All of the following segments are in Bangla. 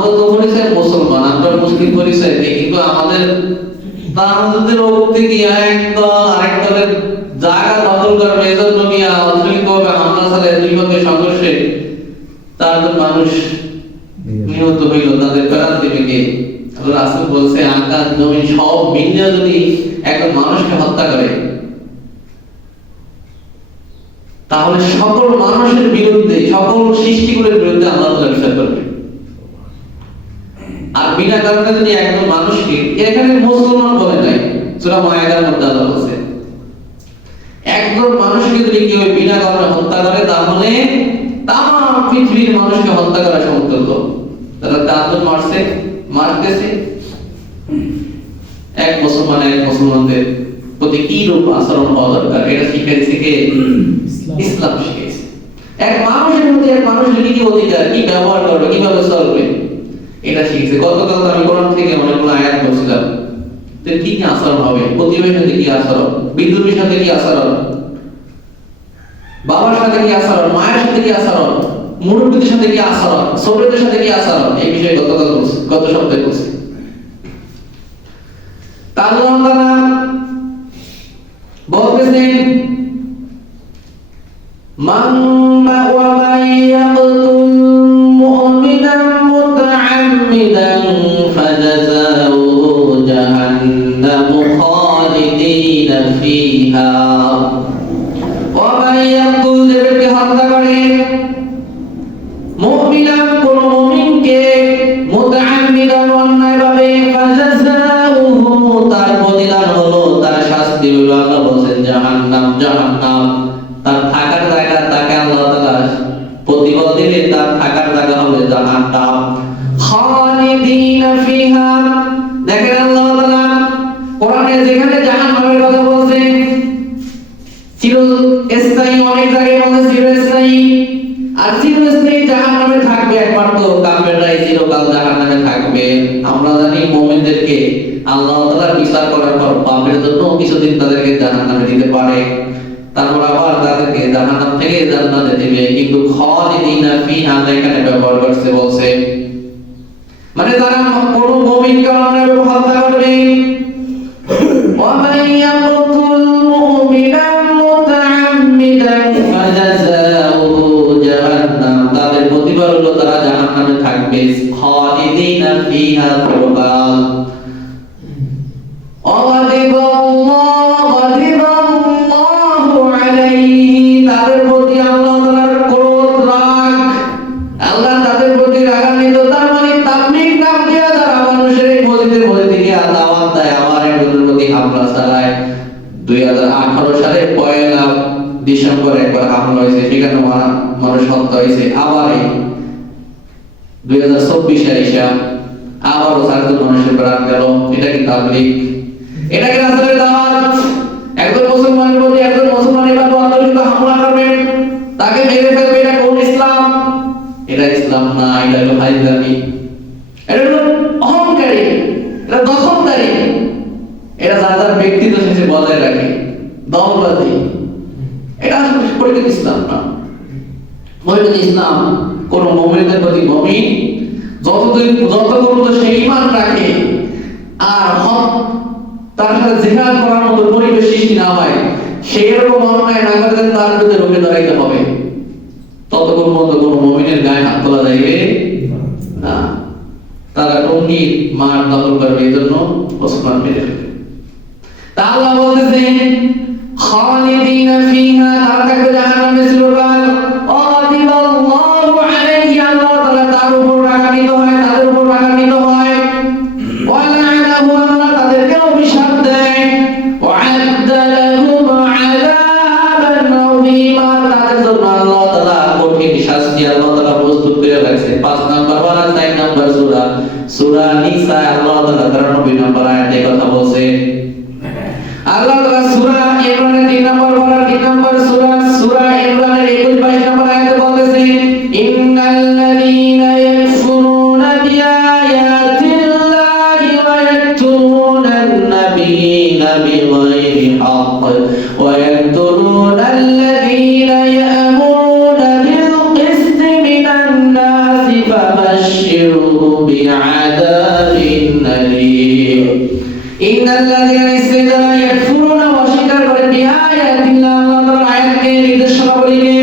আমাদের তো পরিচয় মুসলমান, আমরা মুসলিম পরিচয় দিই, কিন্তু আমাদের তাহাজ্জুদের ওক্তে গিয়ে একদল আরেক দলের জায়গা দখল করবে, এজন্য মিয়া অথরিকভাবে হামলা চালায়, দুই পক্ষের সংঘর্ষে তাদের মানুষ নিহত হইল, তাদের প্রাণ দেবে কে? আল্লাহ রাসূল বলছে আকাশ জমিন সব মিলে যদি একজন মানুষকে হত্যা করে, তাহলে সকল মানুষের বিরুদ্ধে, সকল সৃষ্টিগুলোর বিরুদ্ধে আল্লাহ তাআলা বিচার করবে। আর বিনা কারণে যদি একজন মানুষকে, এখানে মুসলমান বলে নাই, সূরা মায়েদার মধ্যে আল্লাহ বলেছে একজন মানুষকে যদি কেউ বিনা কারণে হত্যা করে, তাহলে তামাম পৃথিবীর মানুষকে হত্যা করা সমতুল্য। তারা তাদের মারতেছে, এক মুসলমানদের প্রতি কি রূপ আচরণ হওয়া দরকার, এটা শিখাইছে কে? ইসলাম শিখাইছে। এক মানুষের মধ্যে এক মানুষের কি অধিকার, কি ব্যবহার করবে, কিভাবে চলবে, এটা শিখেছে। গতকাল আমি কোরআন থেকে অনেকগুলো আয়াত বলছিলাম, তো কি কি আচরণ হবে, প্রতিবেশীর সাথে কি আচরণ, বিদ্রোহীর সাথে কি আচরণ, বাবার সাথে কি আচরণ, মায়ের সাথে কি আচরণ, মুরব্বীদের সাথে কি আচরণ, ছোটদের সাথে কি আচরণ, এই বিষয়ে গতকাল বলছি, গত সপ্তাহে বলছি। আল্লাহ তাআলা বলতেছেন মান ইয়াকতুল মুমিনান মুতাআম্মিদান ফাজাযাউহু জাহান্নামু খালিদিনা ফিহা। ওয়া মান ইয়াকতুল, যে ব্যক্তি হত্যা করে, মুমিনান কোন মুমিনকে, মুতাআম্মিদান অন্যায়ভাবে, ফাজাযাউহু তার প্রতিদান হলো, তার শাস্তি হলো, আল্লাহ বলেন জাহান্নাম, জাহান্নাম তার থাকার জায়গা, তাকে আল্লাহ তাআলা প্রতিফল দিবে, তার থাকার জায়গা হবে জাহান্নাম, খালিদিনা ফিহা। দেখেন আল্লাহ তাআলা কোরআনে যেখানে জাহান্নামের কথা বলছে, চিরস্থায়ী, অনেক জায়গায় বলছে চিরস্থায়ী, আর চিরস্থায়ী জাহান্নামে থাকবে একমাত্র কাফেররাই চিরকাল জাহান্নামে থাকবে। আমরা জানি মুমিনদেরকে আল্লাহ তাআলা বিচার করার পর পাপের জন্য কিছুদিন তাদেরকে জাহান্নামে দিতে পারে, তারপর আবার তাদেরকে জাহান্নাম থেকে জান্নাতে দিবে, কিন্তু খালিদিনা ফিহা এখানে ব্যবহার করছে, বলছে মানে তারা কোন মুমিনকে অন্যায়ভাবে হত্যা করবে, ওয়া মান ইয়াকতুল মুমিনান মুতাআম্মিদান ফাজাযাউহু জাহান্নাম, তাদের প্রতিফল হলো তারা জাহান্নামে থাকবে, খালিদিনা ফিহা চিরকাল। তাদের প্রতি আল্লাহ তাআলার ক্রোধ, রাগ, আল্লাহ তাদের প্রতি রাগান্বিত। তার মানে তাবলীগ নাম দিয়া যারা মানুষের এই মসজিদে গিয়ে দাওয়াত দেয়, আমার একজনের প্রতি হামলা চালায়। 2018 সালে 1 ডিসেম্বর একবার হামলা হয়েছে, সেখানে মানুষ হত্যা হয়েছে। আবার 2024 এসে আবারও 4 জন মানুষের প্রাণ গেল। এটা কি তাবলীগ? এটা কি রাসূলের দাওয়াত? একজন মুসলমানের প্রতি একজন মুসলমান এভাবে অতর্কিত হামলা করবে, তাকে মেরে ফেলবে, এটা কোন ইসলাম? এটা ইসলাম না, এটা হলো ফাইজলামি, এটা হলো অহংকারী, এটা দখলদারি, এটা যার ব্যক্তিত্ব শেষে বজায় রাখে, দখলবাজি। এটা আসলে পরিচিত ইসলাম না। পরিচিত ইসলাম কোন মুমিনের প্রতি মুমিন যতক্ষণ সে ঈমান রাখে আর হক তার সাথে জিহাদ করার মতো পরিবেশ সৃষ্টি না হয়, সেরকম অন্যায় না করে তার বিরুদ্ধে রুখে দাঁড়াইতে হবে, ততক্ষণ পর্যন্ত কোনো মুমিনের গায়ে হাত তোলা যাইবে না। তারা টঙ্গি মার দখল করবে, এই জন্য মুসলমান মেরে ফেলবে। তা আল্লাহ বলতেছেন খালিদিনা ফিহা, তারা থাকবে জাহান্নামে চিরকাল। আল্লাহু আলাইহি, আল্লাহ তাআলা তার উপর রাগান্বিত হয়, তাদের উপর রাগান্বিত হয়। ওয়া লা'নাহু, আল্লাহ তাদেরকে অভিশাপ দেয়। ওয়া আ'আদ্দা লাহুম আযাবান আযীমা, তাদের জন্য আল্লাহ তাআলা কঠিন শাস্তি আল্লাহ তাআলা প্রস্তুত করে রাখছে। 5 নাম্বার ওয়ালা 4 নাম্বার সূরা নিসা, আল্লাহ তাআলা 93 নম্বর আয়াতে কথা বলছে। আল্লাহ তাআলা সূরা ইমরানের 3 নম্বর পারা 3 নম্বর সূরা ইমরানের 21-22 নম্বর আয়াতে বলতেছে ইন্নাল্লাযীনা ইয়াকফুরুনা বিআয়াতিল্লাহি ওয়া ইয়াকতুমুনান নাবিয়্যিনা বিগায়রি হক ওয়া ইয়াকতুলুনাল্লাযীনা ইয়া'মুরুনা বিল কিসতি মিনান নাসি ফাবাশশিরহুম بعذاب أليم إن الذين استكبروا يكفرون وشكر بآيات الله আল্লাহর আয়াতকে নির্দেশনাবলীকে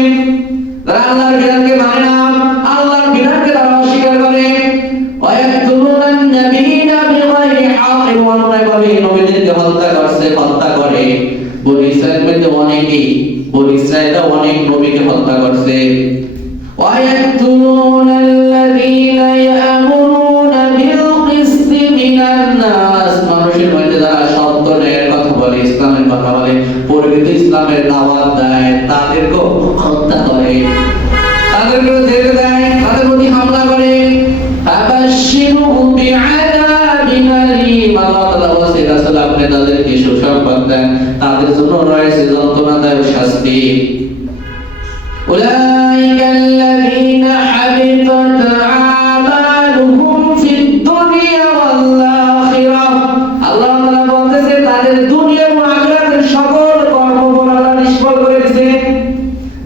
তারা আল্লাহর বিধানকে মানে না আল্লাহর বিধানকে তারা অস্বীকার করে ওয়ায়াকতুলুনান নাবিয়্যিনা বিগাইরি হাক্ক ওয়ান্নাভাবে নবীদেরকে হত্যা করে বনি ইসরাঈলের মধ্যে অনেক নবীকে হত্যা করছে ওয়ায়াকতুলুনাল্লাযীনা ইয়া'মুরুনা বিল কিসতি মিনান নাস মানুষের মধ্যে যারা সত্য ন্যায়ের কথা বলে ইসলামের কথা বলে পরিচিত ইসলামের দাওয়াত দেয় তাদেরকে হত্যা করে তাদেরকে জেলে দেয় তাদের প্রতি হামলা করে আবাশশিরুহু বিআযাবিন আলীম আল্লাহ তাআলা বলেন রাসূল আপনি তাদেরকে সুসংবাদ দেন তাদের জন্য রয়েছে যন্ত্রণাদায়ক শাস্তি উলাইকাল্লাযীনা হাবিতাত আমালুহুম ফিদ দুনিয়া ওয়াল আখিরাহ আল্লাহ তাআলা বলতেছে তাদের দুনিয়া এবং আখিরাতের সকল কর্মফল আল্লাহ নিষ্ফল করে দিয়েছে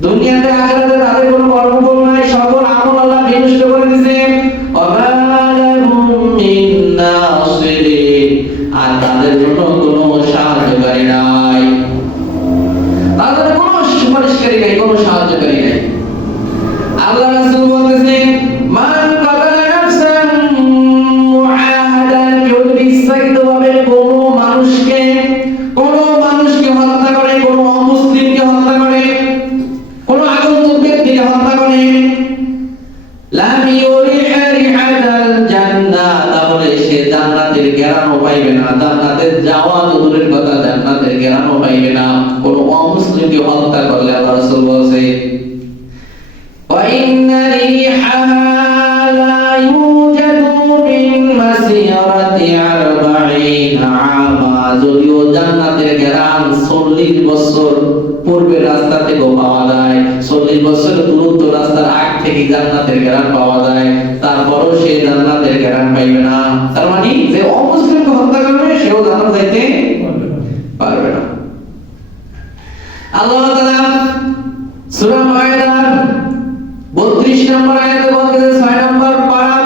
দুনিয়াতে আখিরাতে তাদের কোনো কর্মফল নাই সকল আমল আল্লাহ বিনষ্ট করে দিয়েছে ওয়া মা লাহুম মিন নাসিরিন আর তাদের জন্য কোনো সাহায্যকারী নাই তাদের কোনো সুপারিশকারী নাই কোনো সাহায্যকারী নাই আল্লাহ রাসূল বলতেছেন মান কাতালা নাফসান মুআহাদান কেউ যদি ইচ্ছাকৃতভাবে কোনো মানুষকে হত্যা করে কোনো অমুসলিমকে হত্যা করে কোনো আগন্তুক ব্যক্তিকে হত্যা করে লাম ইউরিহা রিহাতাল জান্নাহ তাহলে সে জান্নাতের ঘেরানো পাইবে না জান্নাতের যাওয়া দূরের কথা জান্নাতের ঘেরানো পাইবে না কোনো অমুসলিমকে হত্যা করলে আল্লাহ রাসূল বলেছে ওয়া ইন্না রিহাহা লা ইউজাদু মিন মাসিরাতি 40 আমা যদিও জান্নাতের ঘেরান 40 বছর পূর্বের রাস্তা থেকে পাওয়া যায় 40 বছর দূরত্ব রাস্তার আগ থেকে জান্নাতের ঘেরান পাওয়া যায় তারপরও সে জান্নাতের ঘেরান পাইবে না তার মানে যে অমুসলিমকে হত্যা করবে সেও জান্নাত যাইতে পারবে না আল্লাহ তাআলা সূরা মায়েদার 32 নম্বর আয়াতে বলতেছে 6 নম্বর পারা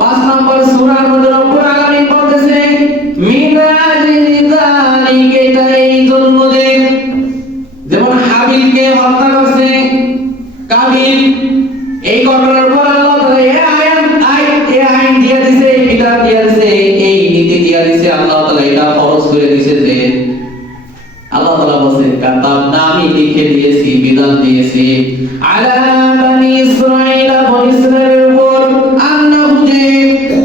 5 নম্বর সূরার মধ্যে রব্বুল আলামিন বলতেছে মিনাজিল যালিকা এটা এই জন্য যে যেমন হাবিলকে হত্যা করছে কাবিল এই ঘটনার পর আল্লাহ তাআলা এই আইন দিয়ে দিয়েছে এই বিধান দিয়ে দিয়েছে এই নীতি দিয়ে দিয়েছে আল্লাহ তাআলা এটা ফরজ করে দিয়েছে যে আল্লাহ তাআলা বলেন কাতাবনা আমি লিখে দিয়েছি বিধান দিয়েছি আলা বনি ইসরাঈল বনি ইসরাঈলের উপর আন্নাহু যে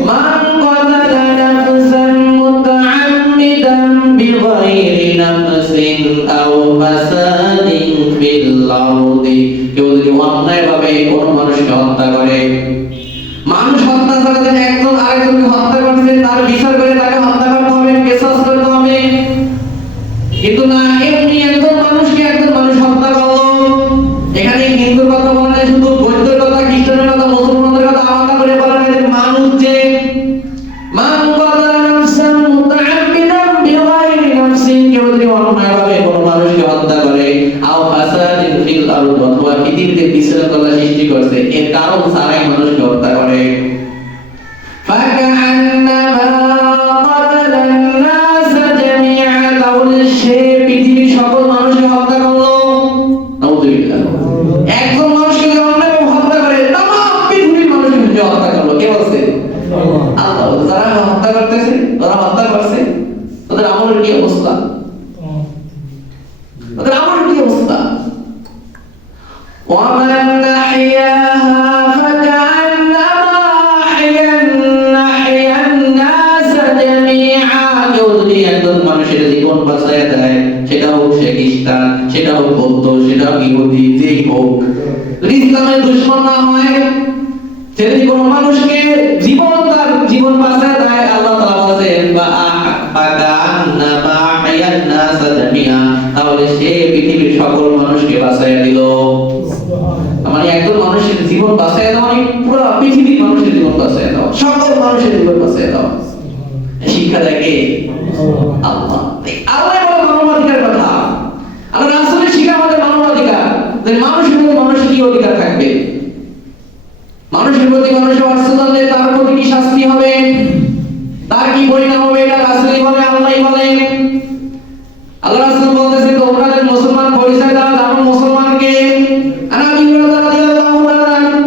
মান কাতালা নাফসান মুতাআম্মিদান বিগাইরি নাফসিন আও ফাসাদিন ফিল আরদি কেউ যদি অন্যায়ভাবে কোনো মানুষকে হত্যা করে মানুষ হত্যা করে যদি একজন আরেকজনকে হত্যা করছে তার বিচার করে তাকে হত্যা করতে হবে কিসাস করতে হবে কিন্তু না এমনি একজন মানুষ হত্যা করলো এখানে হিন্দুর কথা বলা নাই শুধু বৌদ্ধের কথা খ্রিস্টানের কথা মুসলমানদের কথা আলাদা করে বলা নাই মানুষ যে মান কাতালা নাফসান মুতাআম্মিদান বিগাইরি নাফসিন কেউ যদি অন্যায়ভাবে কোনো মানুষকে হত্যা করে আও ফাসাদিন ফিল আরদ অথবা পৃথিবীতে বিশৃঙ্খলা সৃষ্টি করছে এর কারণ ছাড়াই মানুষকে হত্যা করে ফাকান্নামা কাতালান নাস জামিআ তাহলে সে পৃথিবীর সকল মানুষকে হত্যা করলো নাউযুবিল্লাহ একজন মানুষকে যদি অন্যায়ভাবে হত্যা করে तमाम পৃথিবীর মানুষকে হত্যা করলো কে বলছে আল্লাহ যারা হত্যা করতেছে তারা হত্যা করছে তাদের আমলের কি অবস্থা ومن أحياها فكأنما أحيا الناس جميعا যদি একজন মানুষের জীবন বাঁচায় দেয় সেটা হোক সে খ্রিস্টান সেটা হোক বৌদ্ধ সেটা হোক ইহুদি যেই হোক যদি ইসলামের দুশমন না হয় সে যদি কোনো মানুষকে তার জীবন বাঁচায় দেয় আল্লাহ তাআলা বলেন ফাকান্নামা আহইয়া الناس জামিআ তাহলে সে পৃথিবীর সকল মানুষকে বাঁচাইয়া দিল মানে একজন মানুষের জীবন বাঁচাইয়া দেওয়া মানে পুরো পৃথিবীর মানুষের জীবন বাঁচাইয়া দেওয়া সকল মানুষের জীবন বাঁচাইয়া দেওয়া শিক্ষা দেয় কে আল্লাহ আল্লাহ বলে মানবাধিকার কথা আল্লাহ রাসূলের শিক্ষা আমাদের মানবাধিকার যে মানুষের কি অধিকার থাকবে মানুষের প্রতি মানুষের অসচেতনতা, তার প্রতি কি শাস্তি হবে, তার কি পরিণাম হবে, এটা রাসূলই বলে, আল্লাহই বলে। আল্লাহ রাসূল বলতেছে তোমরা যে মুসলমান পরিচয় দাও, জানো মুসলমান কে? আনা আবি হুরায়রা রাদিয়াল্লাহু তাআলা আনহু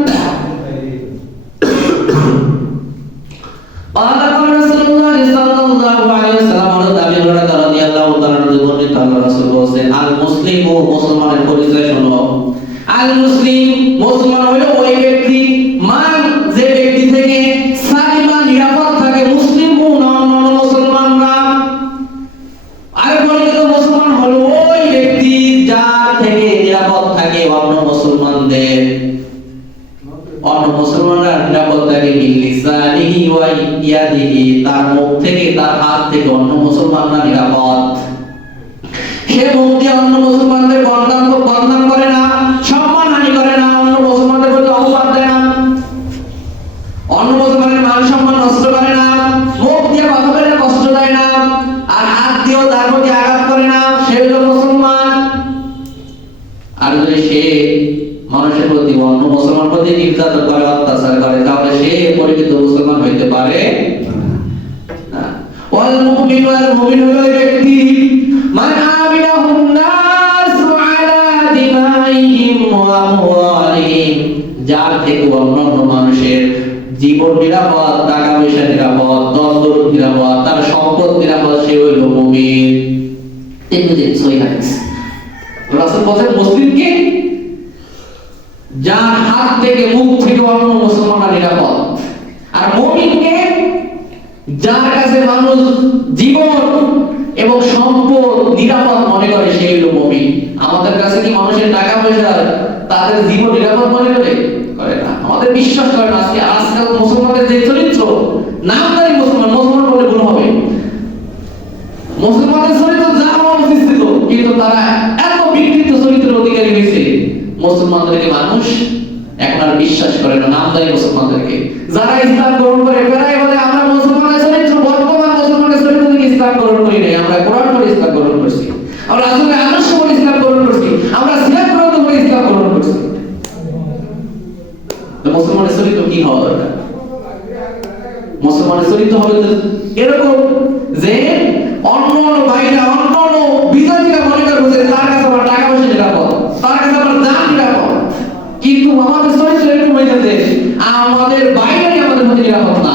قال قال رسول الله صلى الله عليه وسلم আবি হুরায়রা রাদিয়াল্লাহু তাআলা আনহু বলেন আল্লাহ রাসূল বলেন আল মুসলিমু, মুসলমানের পরিচয় শোনো। আল মুসলিম, মুসলমান হলো ওই ব্যক্তি, মান যে ব্যক্তি থেকে সালিমা নিরাপদ থাকে মুসলিমুন অন্যান্য মুসলমানরা। আর পরিচিত মুসলমান হলো ওই ব্যক্তি যার থেকে নিরাপদ থাকে অন্য মুসলমানদের, অন্য মুসলমানরা নিরাপদ থাকে লিসানিহি ওয়া ইয়াদিহি, তার মুখ থেকে তার হাত থেকে অন্য মুসলমানরা নিরাপদ। সে মুখ দিয়ে অন্য মুসলমানদের বদনাম করে না, সম্মানহানি করে না, অন্য মুসলমানদের প্রতি অপবাদ দেয় না, অন্য মুসলমানের মান সম্মান নষ্ট করে না, মুখ দিয়ে কথা বলে কষ্ট দেয় না, আর হাত দিয়েও তার প্রতি আঘাত করে না, সে হলো মুসলমান। আর যদি সে মানুষের প্রতি অন্য মুসলমান প্রতি নির্যাতন করে, অত্যাচার করে, তাহলে সে পরিচিত মুসলমান হইতে পারে না। ওয়াল মুমিনু, আর মুমিন হলো ওই ব্যক্তি মান আমিনাহুন নাসু আলা দিমাইহিম ওয়া আমওয়ালিহিম, যার থেকে অন্যান্য মানুষের জীবন নিরাপদ, টাকা পয়সা নিরাপদ, দল-দরুদ নিরাপদ, তার সম্পদ নিরাপদ, সে হইল মুমিন। তিনটি সহিহ হাদিস। রাসূল বলেন মুসলিমকে যার হাত থেকে মুখ থেকে অন্য মুসলমানরা নিরাপদ, আর মুমিনকে যার কাছে মানুষ জীবন এবং সম্পদ নিরাপদ মনে করে, সে হলো মুমিন। আমাদের কাছে কি মানুষের টাকা পয়সা তাদের জীবন নিরাপদ মনে করে? করে না। আমাদের বিশ্বাস করে না। আজকাল মুসলমানদের যে চরিত্র, নামদারি মুসলমান, মুসলমান বলে ভুল হবে, মুসলমানের চরিত্র যা হওয়া উচিত ছিল, কিন্তু তারা এত বিকৃত চরিত্রের অধিকারী হয়েছে, মুসলমানদেরকে মানুষ এখন আর বিশ্বাস করে না, নামদারি মুসলমানদেরকে। যারা ইসলাম গ্রহণ করে প্রায় বলে আমরা মুসলমানের চরিত্র, বর্তমান মুসলমানের চরিত্র থেকে ইসলাম গ্রহণ করি নাই, আমরা কোরআন পড়ে ইসলাম গ্রহণ করছি, আমরা রাসূলের আদর্শ পড়ে ইসলাম গ্রহণ করছি, আমরা সিরাত গ্রন্থ পড়ে ইসলাম গ্রহণ করছি। তো মুসলমানের চরিত্র কি হওয়া দরকার? মুসলমানের চরিত্র হবে এরকম যে অন্য ভাইরা, অন্য বিজয়ীরা মনে করবে যে তার কাছে আমার টাকা পয়সা নিরাপদ, তার কাছে আমার জান নিরাপদ, কিন্তু আমাদের চরিত্র এরকম হয়ে গেছে আমাদের বাইরে আমাদের প্রতি নিরাপদ না।